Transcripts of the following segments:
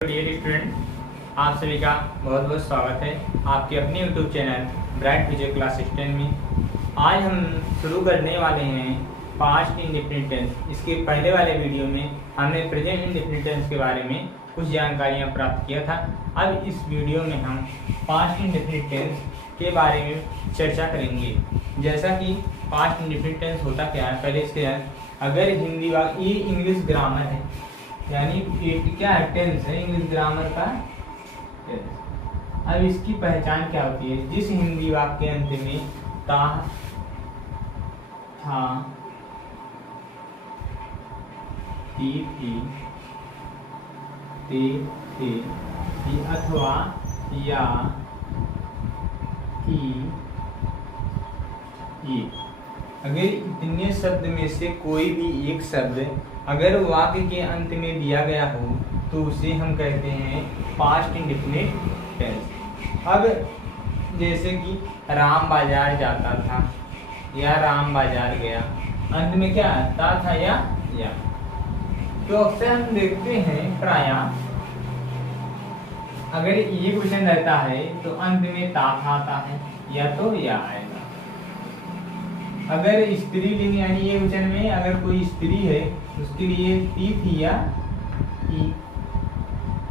Dear student, आप सभी का बहुत बहुत स्वागत है आपके अपने यूट्यूब चैनल ब्राइट विजय क्लास 10 में। आज हम शुरू करने वाले हैं पास्ट इंडेफिनिट टेंस। इसके पहले वाले वीडियो में हमने प्रेजेंट इंडेफिनिट टेंस के बारे में कुछ जानकारियां प्राप्त किया था। अब इस वीडियो में हम पास्ट इंडेफिनिट टेंस के बारे में चर्चा करेंगे। जैसा कि पास्ट इंडेफिनिट टेंस होता क्या है, पहले इसके अगर हिंदी वाक्य, ये इंग्लिश ग्रामर है, यानी क्या है, टेंस है इंग्लिश ग्रामर का टेंस। अब इसकी पहचान क्या होती है? जिस हिंदी वाक्य के अंत में ता, था, ती, थी, ते, थे, अथवा, या, की, ये, अगर इतने शब्द में से कोई भी एक शब्द अगर वाक्य के अंत में दिया गया हो तो उसे हम कहते हैं पास्ट इंडेफिनिट टेंस। अब जैसे कि राम बाजार जाता था या राम बाजार गया, अंत में क्या आता था या। तो अक्सर हम देखते हैं प्रायः अगर ये क्वेश्चन रहता है तो अंत में ता आता है या तो या आएगा। अगर स्त्रीलिंग यानी ये वचन में अगर कोई स्त्री है उसके लिए ती, थी या ई,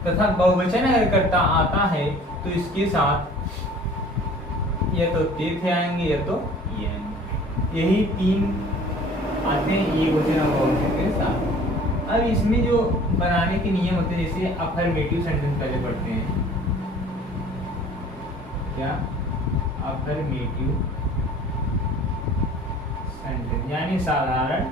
तथा बहुवचन अगर करता आता है तो इसके साथ या तो ते, थे आएंगे या तो ये आएंगे। यही तीन आते हैं ये वचन और बहुवचन के साथ। अब इसमें जो बनाने के नियम होते हैं, जैसे अफर्मेटिव सेंटेंस पहले पढ़ते हैं। क्या अफर्मेटिव सेंटेंस यानी साधारण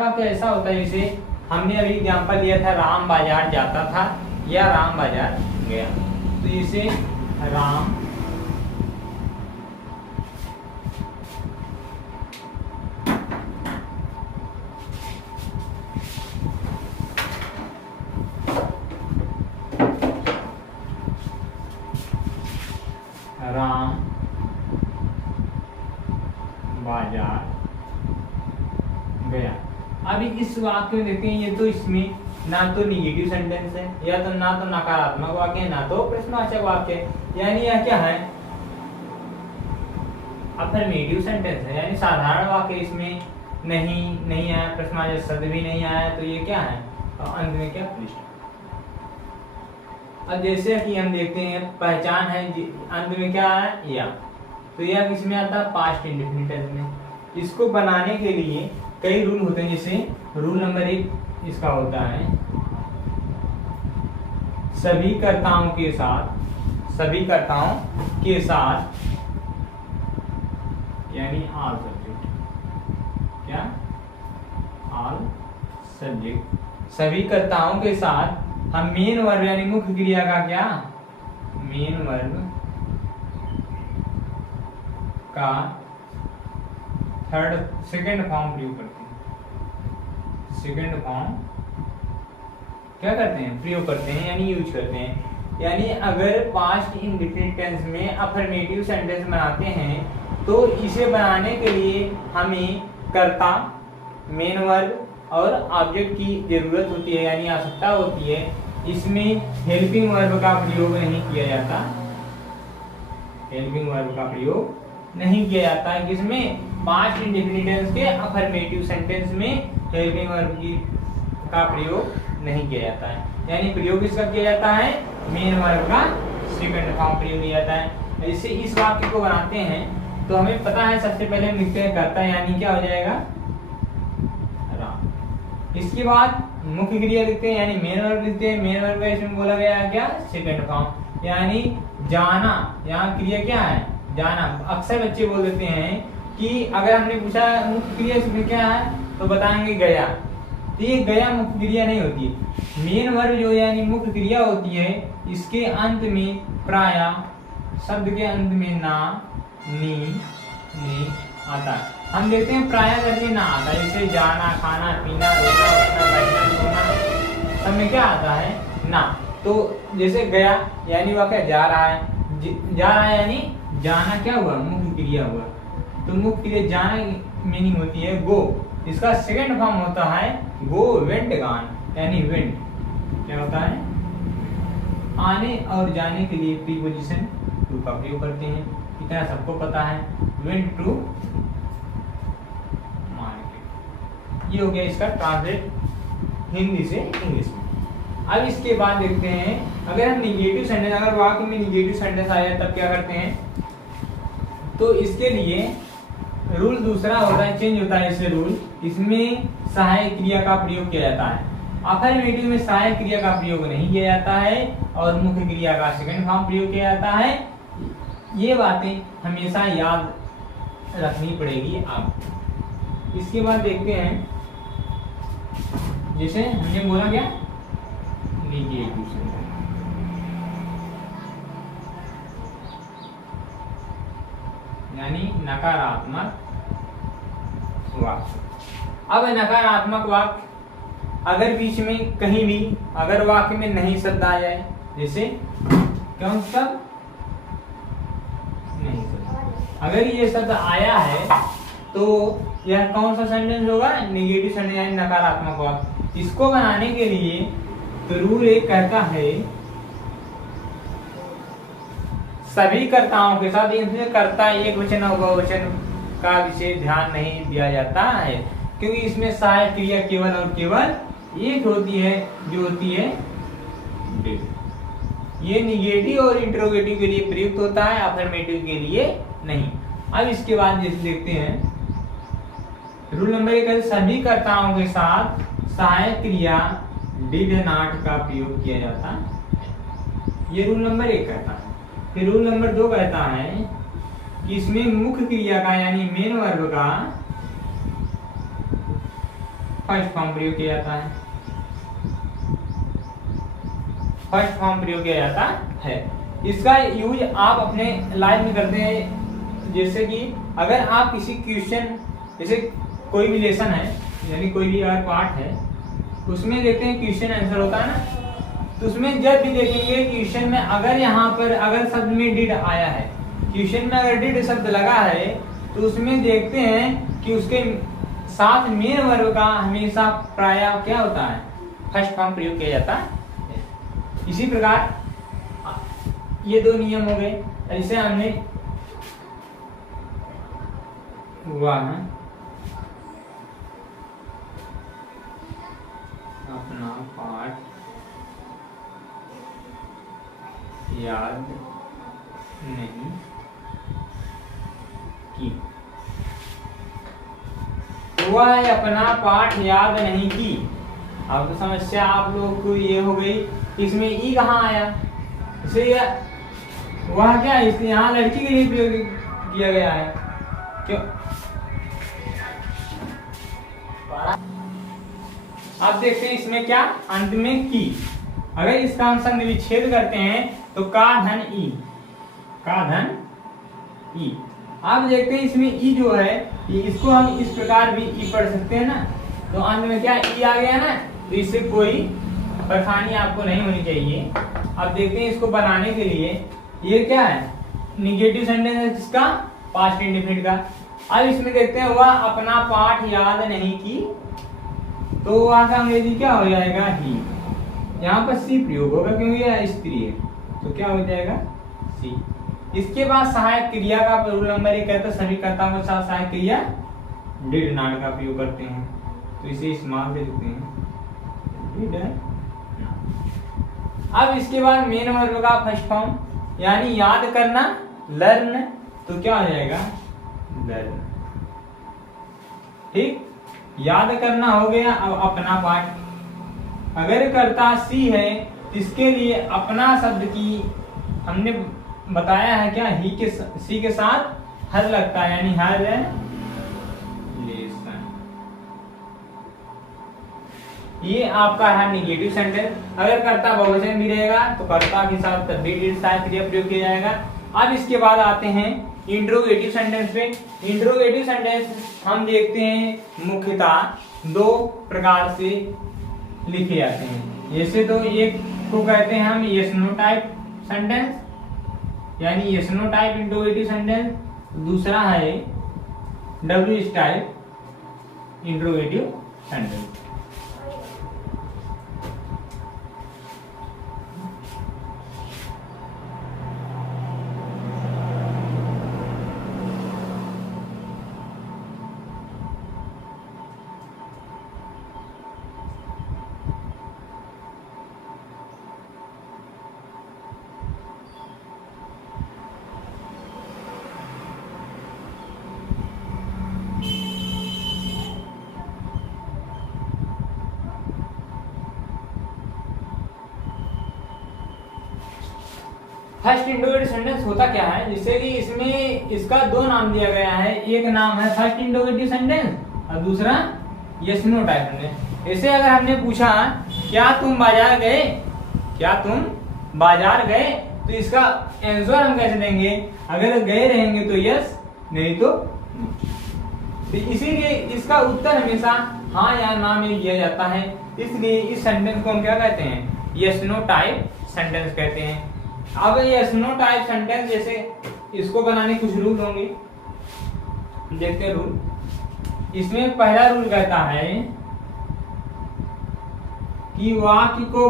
वाक्य ऐसा होता है, जैसे हमने अभी एग्जांपल लिया था राम बाजार जाता था या राम बाजार गया। तो इसे राम बाजार गया। अभी इस वाक्य में देखते हैं, ये तो इसमें ना तो निगेटिव सेंटेंस है या तो ना तो नकारात्मक वाक्य है, ना तो प्रश्नवाचक वाक्य है, यानी यह क्या है, अफर्मेटिव सेंटेंस है, यानी साधारण वाक्य इसमें नहीं आया, प्रश्नवाचक शब्द भी नहीं आया, तो ये क्या है, और अंत में क्या प्रश्न। अब जैसे कि हम देखते हैं पहचान है, अंत में क्या है या, तो यह किसमें आता है, पास्ट इंडेफिनिट टेंस में। इसको बनाने के लिए कई रूल होते हैं, जैसे रूल नंबर 1 इसका होता है सभी कर्ताओं के साथ यानी ऑल सब्जेक्ट, क्या ऑल सब्जेक्ट, सभी कर्ताओं के साथ हम मेन वर्ब यानी मुख्य क्रिया का क्या, मेन वर्ब का सेकंड फॉर्म प्रयोग करते हैं। सेकंड फॉर्म क्या करते हैं, प्रयोग करते हैं यानी यूज करते हैं। यानी अगर पास्ट इंडेफिनिट टेंस में अफर्मेटिव सेंटेंस बनाते हैं तो इसे बनाने के लिए हमें कर्ता, मेन वर्ब और ऑब्जेक्ट की जरूरत होती है, यानी आवश्यकता होती है। इसमें हेल्पिंग वर्ब का प्रयोग नहीं किया जाता, हेल्पिंग वर्ब का प्रयोग नहीं किया जाता है। किसमें, पास्ट इंडेफिनिट टेंस के अफर्मेटिव सेंटेंस में हेल्पिंग वर्ब का प्रयोग नहीं किया जाता है, यानी प्रयोग किसका किया जाता है, मेन वर्ब का सेकंड फॉर्म प्रयोग किया जाता है। इससे इस वाक्य को बनाते हैं तो हमें पता है, सबसे पहले हम लिखते हैं कर्ता, यानी क्या हो जाएगा, राम। इसके बाद मुख्य क्रिया लिखते हैं यानी मेन वर्ब लिखते हैं। मेन वर्ब का इसमें बोला गया है क्या, सेकंड फॉर्म, यानी जाना, यहाँ क्रिया क्या है, जाना। अक्सर बच्चे बोल देते हैं कि अगर हमने पूछा मुख्य क्रिया इसमें क्या है तो बताएंगे गया, तो ये गया मुख्य क्रिया नहीं होती। मेन वर्ब जो यानी मुख्य क्रिया होती है, इसके अंत में प्रायः शब्द के अंत में ना, नी आता है। हम देखते हैं प्रायः करके ना आता है, जैसे जाना, खाना, पीना, रोना, उठना, बैठना, सोना, सब में क्या आता है, ना। तो जैसे गया यानी वह क्या, जा रहा है, जा रहा है यानी जाना क्या हुआ, मुख्य क्रिया हुआ। तो मुख्य क्रिया जाना मीनिंग होती है गो, इसका सेकंड फॉर्म होता है गो वेंट गान, यानी विंड क्या होता है, आने और जाने के लिए प्रीपोजिशन टू का प्रयोग करते हैं, इतना सबको पता है। विंड टू मार्केट, ये हो गया इसका ट्रांसलेट हिंदी से इंग्लिश में। अब इसके बाद देखते हैं, अगर हम निगेटिव सेंटेंस, अगर वाक्य में निगेटिव सेंटेंस आया तब क्या करते हैं, तो इसके लिए रूल दूसरा होता है, चेंज होता है इससे रूल। इसमें सहायक क्रिया का प्रयोग किया जाता है। अफर्मेटिव में सहायक क्रिया का प्रयोग नहीं किया जाता है और मुख्य क्रिया का सेकंड फॉर्म प्रयोग किया जाता है। ये बातें हमेशा याद रखनी पड़ेगी आपको। इसके बाद देखते हैं, जैसे हमने बोला क्या, निगेटिव सेंटेंस, यानी नकारात्मक वाक्य। अब नकारात्मक वाक्य अगर बीच में कहीं भी अगर वाक्य में नहीं शब्द आ जाए, जैसे कौन सा नहीं शब्द, अगर ये शब्द आया है तो यह कौन सा सेंटेंस होगा, निगेटिव सेंटेंस यानी नकारात्मक वाक्य। इसको बनाने के लिए तो रूल एक कहता है सभी कर्ताओं के साथ, इसमें कर्ता एक वचन और बहुवचन का विशेष ध्यान नहीं दिया जाता है, क्योंकि इसमें सहायक क्रिया केवल और केवल एक होती है, जो होती है डिड। ये निगेटिव और इंट्रोगेटिव के लिए प्रयुक्त होता है, अफर्मेटिव के लिए नहीं। अब इसके बाद जैसे देखते हैं, रूल नंबर 1, सभी कर्ताओं के साथ सहायक क्रिया डिड नॉट का प्रयोग किया जाता है। ये रूल नंबर 1 कहता है। फिर रूल नंबर 2 कहता है कि इसमें मुख्य क्रिया का यानी मेन वर्ब का फर्स्ट फॉर्म प्रयोग किया जाता है, फर्स्ट फॉर्म प्रयोग किया जाता है। इसका यूज आप अपने लाइफ में करते हैं, जैसे कि अगर आप किसी क्वेश्चन, जैसे कोई भी लेसन है यानी कोई भी अगर पार्ट है, उसमें देखते हैं क्वेश्चन आंसर होता है ना, तो उसमें जब भी देखेंगे क्वेश्चन में अगर यहाँ पर अगर शब्द में डिड आया है, क्वेश्चन में अगर डिड शब्द लगा है, तो उसमें देखते हैं कि उसके साथ मेन वर्ब का हमेशा प्रायः क्या होता है, फर्स्ट फॉर्म प्रयोग किया जाता है। इसी प्रकार ये 2 नियम हो गए। ऐसे हमने वह अपना पाठ याद नहीं की, वह अपना पाठ याद नहीं की। अब तो समस्या आप लोग को ये हो गई, इसमें ई कहाँ आया, इसलिए वह क्या है, इसलिए यहाँ लड़की के लिए प्रयोग किया गया है। क्यों? अब देखते हैं इसमें क्या, अंत में की। अगर इसका हम संधि विच्छेद करते हैं तो का धन ई, का धन ई। अब देखते हैं इसमें ई जो है, इसको हम इस प्रकार भी ई पढ़ सकते हैं ना, तो अंत में क्या ई आ गया ना, तो इससे कोई परेशानी आपको नहीं होनी चाहिए। अब देखते हैं इसको बनाने के लिए, ये क्या है, निगेटिव सेंटेंस है जिसका पास्ट इंडेफिनिट का। अब इसमें देखते हैं वह अपना पाठ याद नहीं की, तो वहां का अंग्रेजी क्या हो जाएगा, ही। यहाँ पर सी प्रयोग होगा क्योंकि यह स्त्री है, तो क्या हो जाएगा, सी। इसके बाद सहायक क्रिया का रूल नंबर 1 कहता है सभी कर्ताओं के साथ सहायक क्रिया डिड नॉट का प्रयोग करते हैं, तो इसे इस्तेमाल से लिखते हैं डिड नॉट। अब इसके बाद मेन वर्ब का फर्स्ट फॉर्म यानी याद करना, लर्न, तो क्या हो जाएगा, लर्न। ठीक, याद करना हो गया। अब अपना पाठ, अगर कर्ता सी है तो इसके लिए अपना शब्द की हमने बताया है क्या, ही के सी के साथ हर लगता है, यानी हर लेसन। ये आपका है निगेटिव सेंटेंस। अगर कर्ता बहुवचन भी रहेगा तो कर्ता के साथ तब भी डिड सहायक क्रिया प्रयोग किया जाएगा। अब इसके बाद आते हैं इंट्रोगेटिव सेंटेंस पे। इंट्रोगेटिव सेंटेंस हम देखते हैं मुख्यतः 2 प्रकार से लिखे जाते हैं। जैसे तो एक को कहते हैं हम यस नो टाइप सेंटेंस, यानी yes no type interrogative sentence. दूसरा है WH type interrogative sentence. First interrogative sentence होता क्या है, जिससे कि इसमें इसका दो नाम दिया गया है, एक नाम है फर्स्ट इंट्रोगेटिव सेंटेंस और दूसरा यस नो टाइप सेंटेंस। जैसे अगर हमने पूछा क्या तुम बाजार गए, क्या तुम बाजार गए, तो इसका आंसर हम कैसे देंगे, अगर गए रहेंगे तो यस, नहीं तो इसीलिए इसका उत्तर हमेशा हाँ या ना में दिया जाता है, इसलिए इस सेंटेंस को हम क्या कहते हैं, यस नो टाइप सेंटेंस कहते हैं। अब यस नो टाइप सेंटेंस जैसे इसको बनाने कुछ रूल होंगे, देखते हैं रूल। इसमें पहला रूल कहता है कि वाक्य को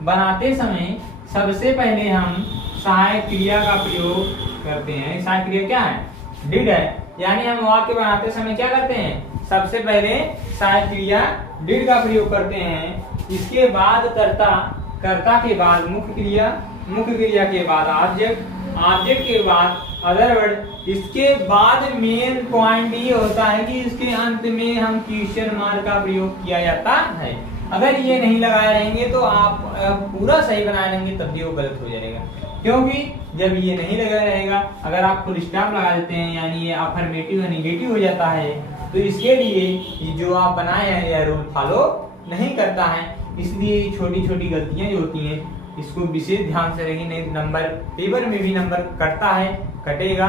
बनाते समय सबसे पहले हम सहायक क्रिया का प्रयोग करते हैं। सहायक क्रिया क्या है, डिड है, यानी हम वाक्य बनाते समय क्या करते हैं, सबसे पहले सहायक क्रिया डिड का प्रयोग करते हैं। इसके बाद कर्ता के बाद मुख्य क्रिया के बाद ऑब्जेक्ट के बाद अदर वर्ड। इसके बाद मेन पॉइंट ये होता है कि इसके अंत में हम क्वेश्चन मार्क का प्रयोग किया जाता है। अगर ये नहीं लगाए रहेंगे तो आप पूरा सही बना लेंगे तब भी वो गलत हो जाएगा, क्योंकि जब ये नहीं लगा रहेगा, अगर आप फुल स्टॉप लगा देते हैं यानी ये अफर्मेटिव या नेगेटिव हो जाता है, तो इसके लिए जो आप बनाए हैं यह रूल फॉलो नहीं करता है। इसलिए छोटी छोटी गलतियां जो होती हैं इसको विशेष ध्यान से रखिए, नहीं नंबर पेपर में भी नंबर कटता है, कटेगा,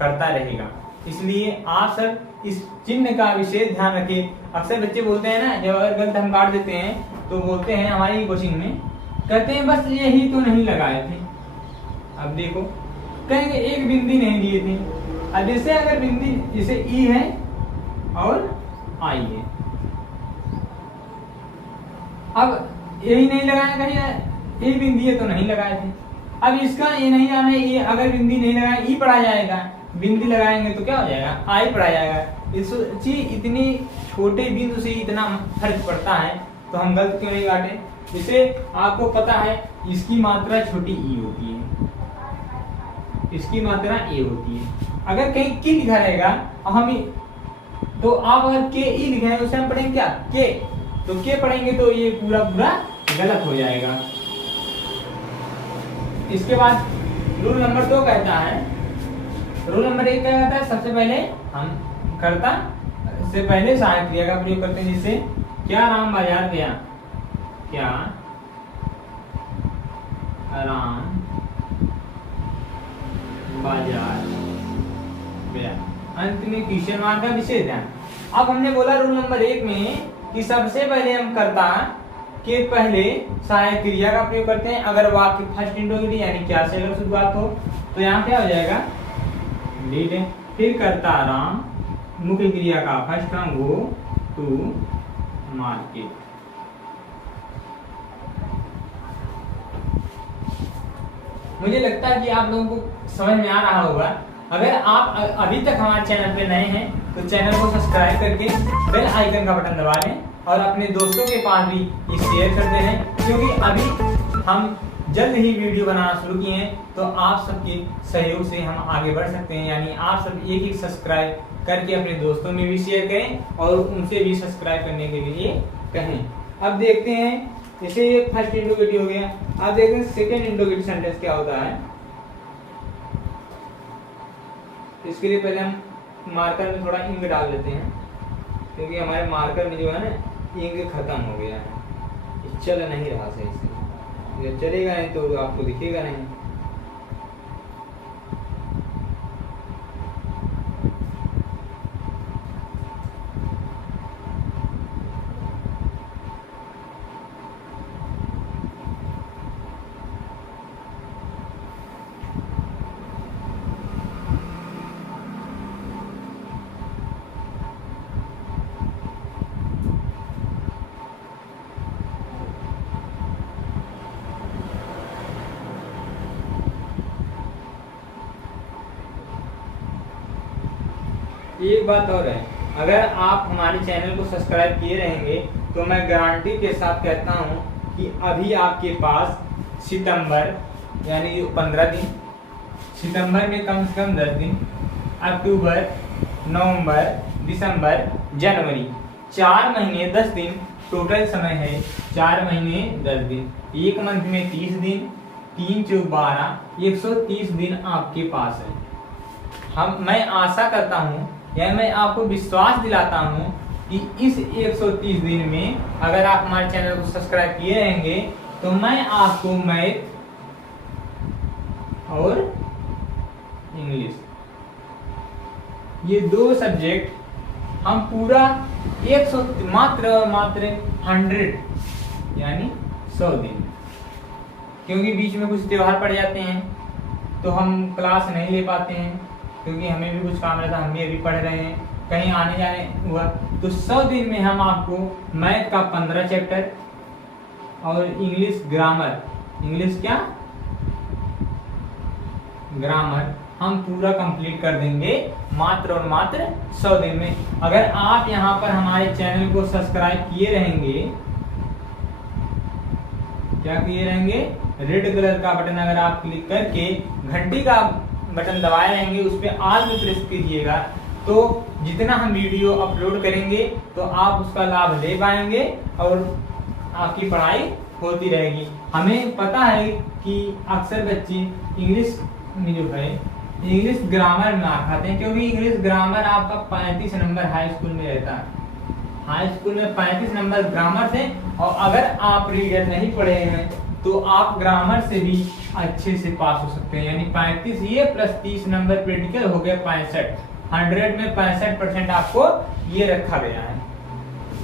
करता रहेगा। इसलिए आप सब इस चिन्ह का विशेष ध्यान रखें। अक्सर बच्चे बोलते हैं ना, जब अगर गलत हम काट देते हैं तो बोलते हैं हमारी कोचिंग में, कहते हैं बस यही तो नहीं लगाए थे। अब देखो कहेंगे एक बिंदी नहीं लिए थे। अब जैसे अगर बिंदी जैसे ई है और आई है, अब यही नहीं लगाया, कहीं ये बिंदी है तो नहीं लगाए थे। अब इसका ये नहीं जाना है, ये अगर बिंदी नहीं लगाए ई पढ़ा जाएगा, बिंदी लगाएंगे तो क्या हो जाएगा, आई पढ़ा जाएगा। इतनी छोटे बिंदु से इतना फर्क पड़ता है तो हम गलत क्यों नहीं काटे। जिसे आपको पता है इसकी मात्रा छोटी ई होती है, इसकी मात्रा ए होती है। अगर कहीं की लिखा रहेगा हम तो आप अगर के ई लिखे हैं उसे हम पढ़ेंगे क्या, के, तो के पढ़ेंगे तो ये पूरा गलत हो जाएगा। इसके बाद रूल नंबर 2 कहता है, रूल नंबर 1 क्या कहता है, सबसे पहले हम कर्ता से पहले सहायक क्रिया का प्रयोग करते हैं। जिससे क्या राम बाजार गया, क्या राम बाजार गया, अंत में क्वेश्चन मार्क का विशेष ध्यान। अब हमने बोला रूल नंबर 1 में कि सबसे पहले हम कर्ता के पहले सहायक क्रिया का प्रयोग करते हैं। अगर वाक्य फर्स्ट इंट्रोगेटिव यानी क्या से अगर शुरुआत हो तो यहाँ क्या हो जाएगा, डिड है। फिर कर्ता राम, मुख्य क्रिया का first form go to market. मुझे लगता है कि आप लोगों को समझ में आ रहा होगा। अगर आप अभी तक हमारे चैनल पे नए हैं तो चैनल को सब्सक्राइब करके बेल आइकन का बटन दबा लें और अपने दोस्तों के पास भी ये शेयर कर दें, क्योंकि अभी हम जल्द ही वीडियो बनाना शुरू किए हैं। तो आप सबके सहयोग से हम आगे बढ़ सकते हैं, यानी आप सब एक सब्सक्राइब करके अपने दोस्तों में भी शेयर करें और उनसे भी सब्सक्राइब करने के लिए कहें। अब देखते हैं, जैसे ये फर्स्ट इंट्रोगेटिव हो गया, अब देखते हैं सेकेंड इंट्रोगेटिव सेंटेंस क्या होता है। इसके लिए पहले हम मार्कर में थोड़ा इंक डाल लेते हैं, क्योंकि हमारे मार्कर में जो है ना इंक खत्म हो गया है, चल नहीं रहा सही से। जब चलेगा नहीं तो आपको दिखेगा नहीं। एक बात और है, अगर आप हमारे चैनल को सब्सक्राइब किए रहेंगे तो मैं गारंटी के साथ कहता हूं कि अभी आपके पास सितंबर यानी 15 दिन, सितंबर में कम से कम 10 दिन, अक्टूबर, नवंबर, दिसंबर, जनवरी 4 महीने 10 दिन टोटल समय है 4 महीने 10 दिन। एक मंथ में 30 दिन, 3 × 12, 130 दिन आपके पास है। मैं आशा करता हूँ या मैं आपको विश्वास दिलाता हूँ कि इस 130 दिन में अगर आप हमारे चैनल को सब्सक्राइब किए रहेंगे तो मैं आपको मैथ और इंग्लिश, ये 2 सब्जेक्ट हम पूरा 100 मात्र 100 यानी 100 दिन, क्योंकि बीच में कुछ त्योहार पड़ जाते हैं तो हम क्लास नहीं ले पाते हैं, क्योंकि हमें भी कुछ काम रहता है, हम भी अभी पढ़ रहे हैं, कहीं आने जाने हुआ, तो 100 दिन में हम आपको मैथ का 15 चैप्टर और इंग्लिश ग्रामर, इंग्लिश क्या ग्रामर हम पूरा कंप्लीट कर देंगे मात्र और मात्र 100 दिन में। अगर आप यहाँ पर हमारे चैनल को सब्सक्राइब किए रहेंगे, क्या किए रहेंगे, रेड कलर का बटन अगर आप क्लिक करके घंटी का बटन दबाए रहेंगे, उस पर ऑल में प्रेस कीजिएगा, तो जितना हम वीडियो अपलोड करेंगे तो आप उसका लाभ ले पाएंगे और आपकी पढ़ाई होती रहेगी। हमें पता है कि अक्सर बच्चे इंग्लिश में जो है इंग्लिश ग्रामर में मार खाते हैं, क्योंकि इंग्लिश ग्रामर आपका 35 नंबर हाई स्कूल में रहता है। हाई स्कूल में 35 नंबर ग्रामर से, और अगर आप रीडर नहीं पढ़े हैं तो आप ग्रामर से भी अच्छे से पास हो सकते हैं, यानी 35 ये प्लस 30 नंबर प्रैक्टिकल हो गया 65। 100 में 65% आपको ये रखा गया है।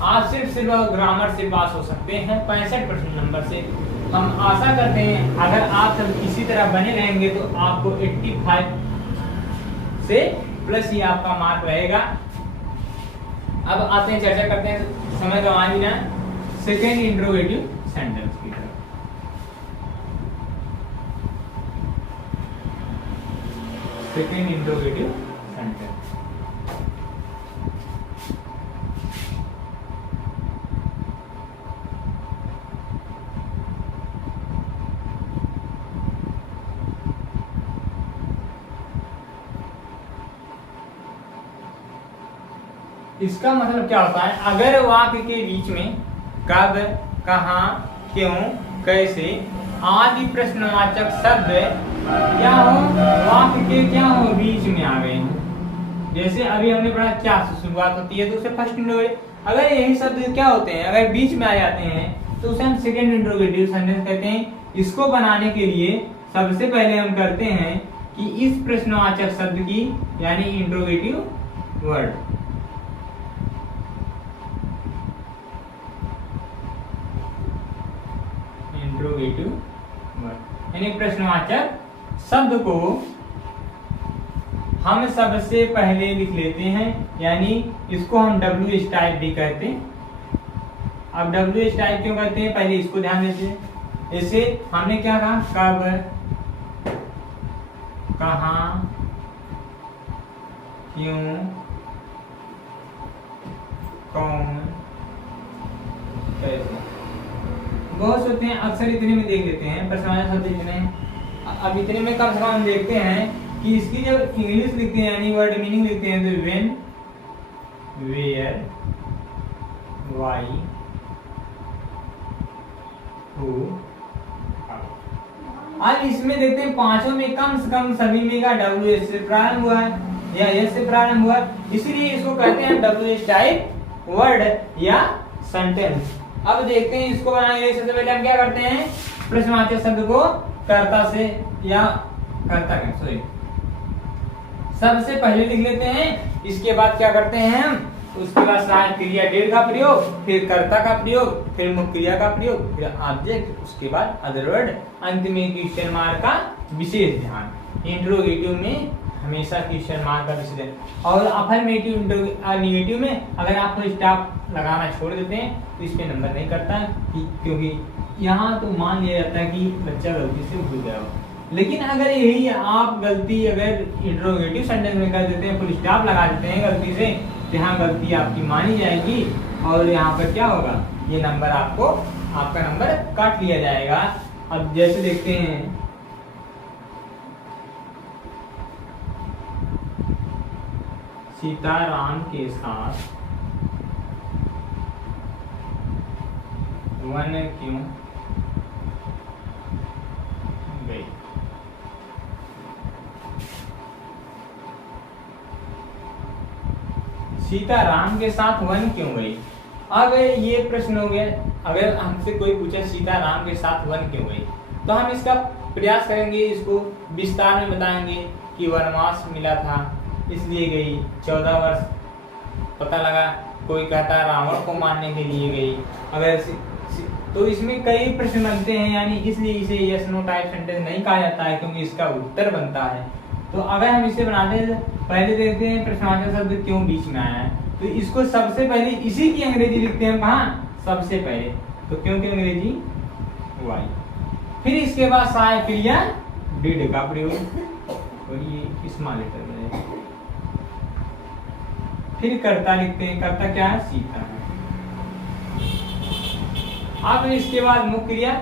आप सिर्फ ग्रामर से पास हो सकते हैं 65% नंबर से। हम आशा करते हैं अगर आप सब इसी तरह बने रहेंगे तो आपको 85 से प्लस ही आपका मार्क रहेगा। अब आते हैं, चर्चा करते हैं, समय गंवा बिना सेकेंड इंट्रोगेटिव सेंटेंस की तरफ। सेकेंड इंट्रोगेटिव सेंटेंस, इसका मतलब क्या होता है, अगर वाक्य के बीच में कब, कहाँ, क्यों, कैसे आदि प्रश्नवाचक शब्द क्या हो, वाक्य के क्या हो बीच में आ गए हो। जैसे अभी हमने पढ़ा क्या से शुरुआत होती है तो उसे फर्स्ट इंट्रोगेटिव, अगर यही शब्द क्या होते हैं अगर बीच में आ जाते हैं तो उसे हम सेकेंड इंट्रोगेटिव सेंटेंस कहते हैं। इसको बनाने के लिए सबसे पहले हम करते हैं कि इस प्रश्नवाचक शब्द की यानी इंट्रोगेटिव वर्ड, इंट्रोगेटिव वर्ड यानी प्रश्नवाचक शब्द को हम सबसे पहले लिख लेते हैं, यानी इसको हम WH टाइप भी कहते हैं। अब WH टाइप क्यों कहते हैं, पहले इसको ध्यान देते हैं। जैसे हमने क्या कहा, कब, कहाँ, क्यों, कौन, कैसे, बहुत होते हैं, अक्सर इतने में देख लेते हैं, प्रश्नवाचक शब्द इतने। अब इतने में कम से कम हम देखते हैं कि इसकी जब इंग्लिश लिखते हैं यानी वर्ड मीनिंग लिखते हैं तो when, where, why, who, how. अब इसमें देखते हैं पांचों में कम से कम सभी में का WH से प्रारंभ हुआ है या S से प्रारंभ हुआ, इसीलिए इसको कहते हैं WH टाइप वर्ड या सेंटेंस। अब देखते हैं इसको बनाने के लिए सबसे पहले हम क्या करते हैं, प्रश्नवाचक शब्द को कर्ता से या कर्ता का सॉरी सबसे पहले लिख लेते हैं। इसके बाद क्या करते हैं हम, उसके बाद सहायक क्रिया डेड का प्रयोग, फिर कर्ता का प्रयोग, फिर मुख्य क्रिया का प्रयोग, फिर ऑब्जेक्ट, उसके बाद अदर वर्ड, अंत में क्वेश्चन मार्क का विशेष ध्यान। इंट्रोगेटिव में हमेशा क्वेश्चन मार्क का विशेष ध्यान, और अफर्मेटिव नेगेटिव में अगर आप कोई स्टॉप लगाना छोड़ देते हैं तो इस पे नंबर नहीं करता, क्योंकि यहाँ तो मान लिया जाता है कि बच्चा गलती से भूल गया हो। लेकिन अगर यही आप गलती अगर इंट्रोगेटिव सेंटेंस में कर देते हैं, फुल स्टॉप लगा देते हैं गलती से, तो यहाँ गलती आपकी मानी जाएगी और यहाँ पर क्या होगा, ये नंबर आपको, आपका नंबर काट लिया जाएगा। अब जैसे देखते हैं, सीताराम के साथ वन क्यों गई। सीता राम के साथ वन क्यों गई। अब ये प्रश्न हो गया, अगर हमसे कोई पूछे सीता राम के साथ वन क्यों गई, तो हम इसका प्रयास करेंगे, इसको विस्तार में बताएंगे कि वनवास मिला था इसलिए गई, 14 वर्ष पता लगा, कोई कहता रावण को मारने के लिए गई। अगर तो इसमें कई प्रश्न बनते हैं, यानी इसलिए इसे यस नो टाइप सेंटेंस नहीं कहा जाता है, क्योंकि इसका उत्तर बनता है। तो अगर हम इसे बनाते हैं, पहले देखते हैं प्रश्नवाचक शब्द क्यों बीच में आया है, तो इसको सबसे पहले इसी की अंग्रेजी लिखते हैं कहाँ, सबसे पहले, तो क्यों की अंग्रेजी वाई, फिर इसके बाद सहायक क्रिया डिड का प्रयोग और ये स्मॉल लेटर में, फिर कर्ता लिखते हैं, कर्ता क्या है, सीता है। अब इसके बाद मुख्य क्रिया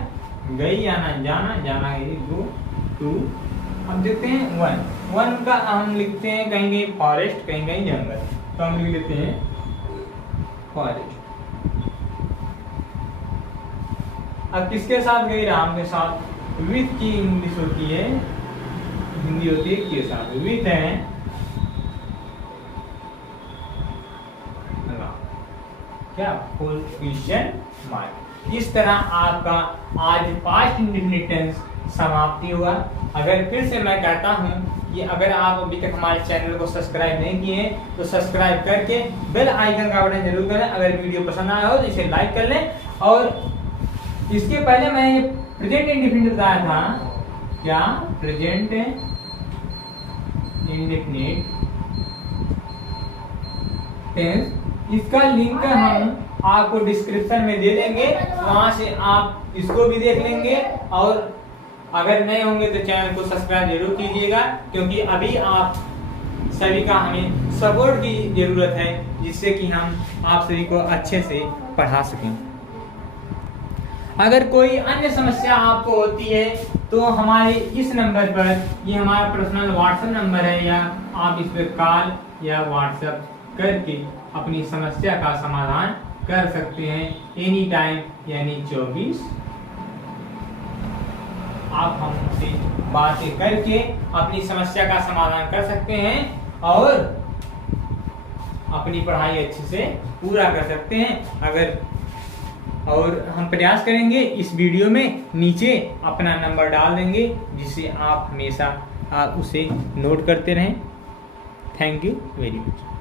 गई आना, जाना, जाना गई, गो टू। अब देखते हैं वन, वन का हम लिखते हैं कहीं कहीं फॉरेस्ट, कहीं कहीं जंगल, तो हम लिख लेते हैं फॉरेस्ट। अब किसके साथ गई, राम के साथ। विथ की इंग्लिश होती है, हिंदी होती है के साथ, विथ है क्या, फुल क्वेश्चन मार्क। इस तरह आपका आज पास्ट इंडेफिनिट टेंस समाप्ति हुआ। अगर फिर से मैं कहता हूं कि अगर आप अभी तक हमारे चैनल को सब्सक्राइब नहीं किए हैं तो सब्सक्राइब करके बेल आइकन का बटन जरूर करें। अगर वीडियो पसंद आया हो तो इसे लाइक कर लें। और इसके पहले मैंने प्रेजेंट इंडेफिनिट बताया था, क्या, प्रेजेंट इंडेफिनिट टेंस, इसका लिंक हम आपको डिस्क्रिप्शन में दे देंगे, वहां से आप इसको भी देख लेंगे। और अगर नए होंगे तो चैनल को सब्सक्राइब जरूर कीजिएगा, क्योंकि अभी आप सभी का हमें सपोर्ट की जरूरत है, जिससे कि हम आप सभी को अच्छे से पढ़ा सकें। अगर कोई अन्य समस्या आपको होती है तो हमारे इस नंबर पर, ये हमारा पर्सनल व्हाट्सएप नंबर है, या आप इस पर कॉल या व्हाट्सएप करके अपनी समस्या का समाधान कर सकते हैं एनी टाइम, यानी 24। आप हमसे बातें करके अपनी समस्या का समाधान कर सकते हैं और अपनी पढ़ाई अच्छे से पूरा कर सकते हैं। अगर और हम प्रयास करेंगे इस वीडियो में नीचे अपना नंबर डाल देंगे, जिससे आप हमेशा उसे नोट करते रहें। Thank you very much.